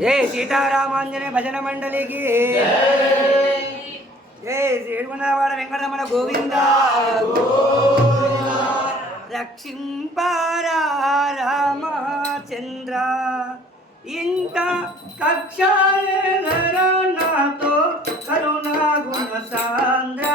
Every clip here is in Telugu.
ఏ సీతారామాంజనే భజన మండలికి ఏ ఏడుమన్నవాడ వెంకటరమణ గోవింద రక్షింపారా రామచంద్ర ఇంత కక్షాయర నాతో కరుణా గుణ సాంద్ర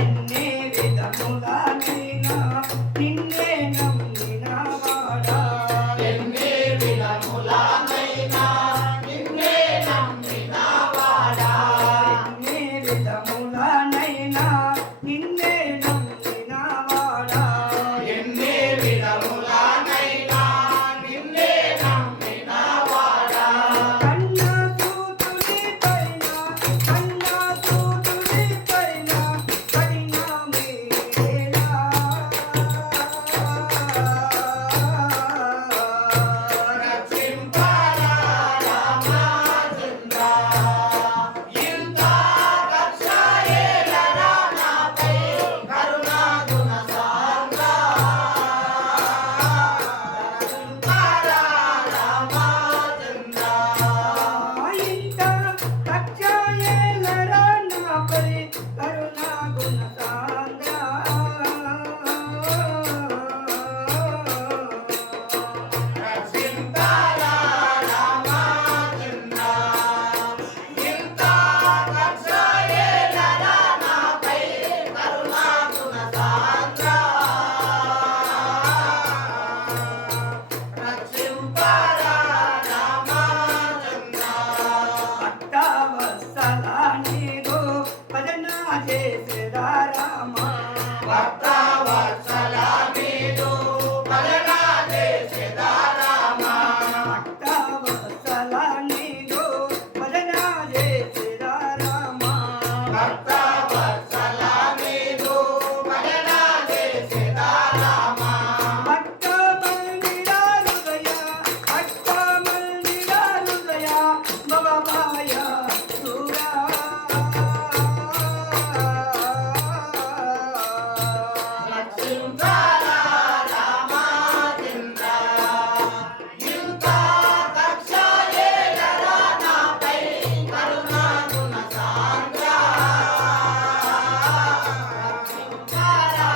ఎన్ని విధములనైనా నిన్నే నమ్మినవాడా ఎన్ని విధములనైనా నిన్నే నమ్మినవాడా ఎన్ని విధములనైనా నిన్నే నమ్మినవాడా ఎన్ని విధములనైనా నిన్నే నమ్మినవాడా కన్నా కూతురి పైన కడినా రక్షింపరా రామచంద్ర ఇంత కక్ష ఏలరా నాపై కరుణా గుణ సాంద్ర రక్షింపరా రామచంద్ర ఇంత కక్షయేలరా నాపై కరుణా గుణ సాంద్ర రక్షింపరా రామచంద్ర ఇంత కక్ష ఏలరా నాపై కరుణా గుణ సాంద్ర రక్షింపరా రామచంద్ర భక్తవత్సల నీకు భజన చేసేదా రామ భక్తవత్సల నీదు భజన చేసేదా రామ భక్తవత్సల నీకు భజన చేసేదా రామ భక్తవత్సల నీదు భజన చేసేదా రామ భక్త మందిర హృదయ భవభాయ సూరా రక్షింపరా రామచంద్ర ఇంత కక్ష ఏలరా నాపై కరుణా గుణ సాంద్ర రక్షింపరా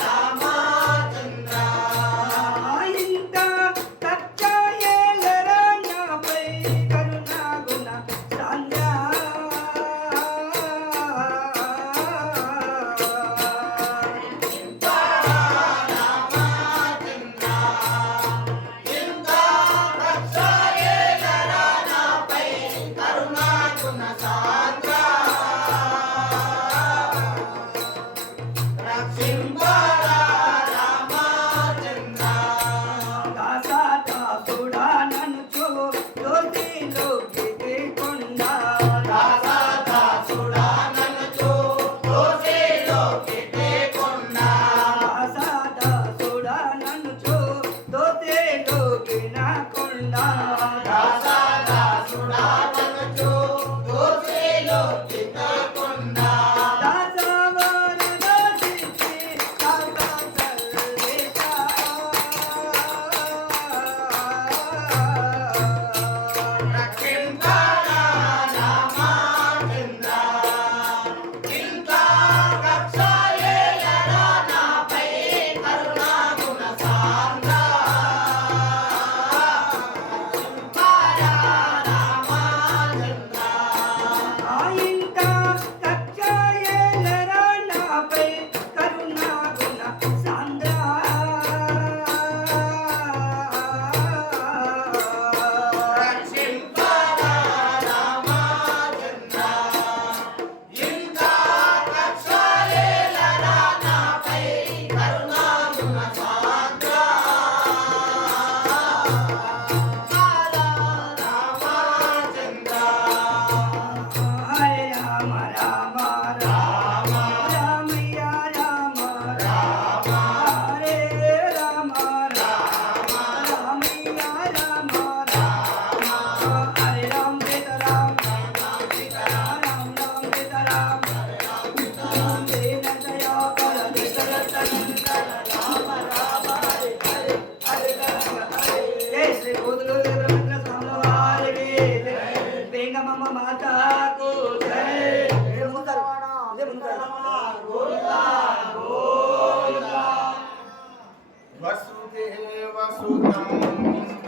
రామచంద్ర ఇంత కక్షయేలరా నాపై కరుణా గుణ సాంద్ర రామచంద్ర ఇంత కక్ష ఏలరా నాపై కరుణా గుణ సాంద్ర రక్షింపరా రామచంద్ర దాసదాసుడా నన్ను దోషిలోకి కొండా దాసదాసుడా నన్ను దోషిలోకి తేకుండా దాసదాసుడా నన్ను దోషిలోకి నా కొండా దాసదాసుడా నన్ను దోషిలోకి తేకుండా దాసవరద సిద్ధి దాస సర్వేశ రక్షింపరా రామచంద్ర ఇంత కక్ష ఏలరా నాపై కరుణా గుణ సాంద్ర రక్షింపరా రామచంద్ర ఇంత కక్షయేలరా నాపై కరుణా గుణ సాంద్ర రక్షింపరా రామచంద్ర ఇంత కక్ష ఏలరా నాపై కరుణా గుణ సాంద్ర రామచంద్ర హరే రామ రామ రామ రామయ్య రామ రామ హరే రామ రామ రామయ్య రామ రామ హరే రామ సీతారామ రామ రామ సీతారామ రామ దయా కర రామ రామ హరే హరే హరే హరే జై శ్రీ బోధులు బ్రహ్మేంద్ర స్వామి వారికి జై వేంగమ్మ మాతాకు జై వసుదేవ వసుతం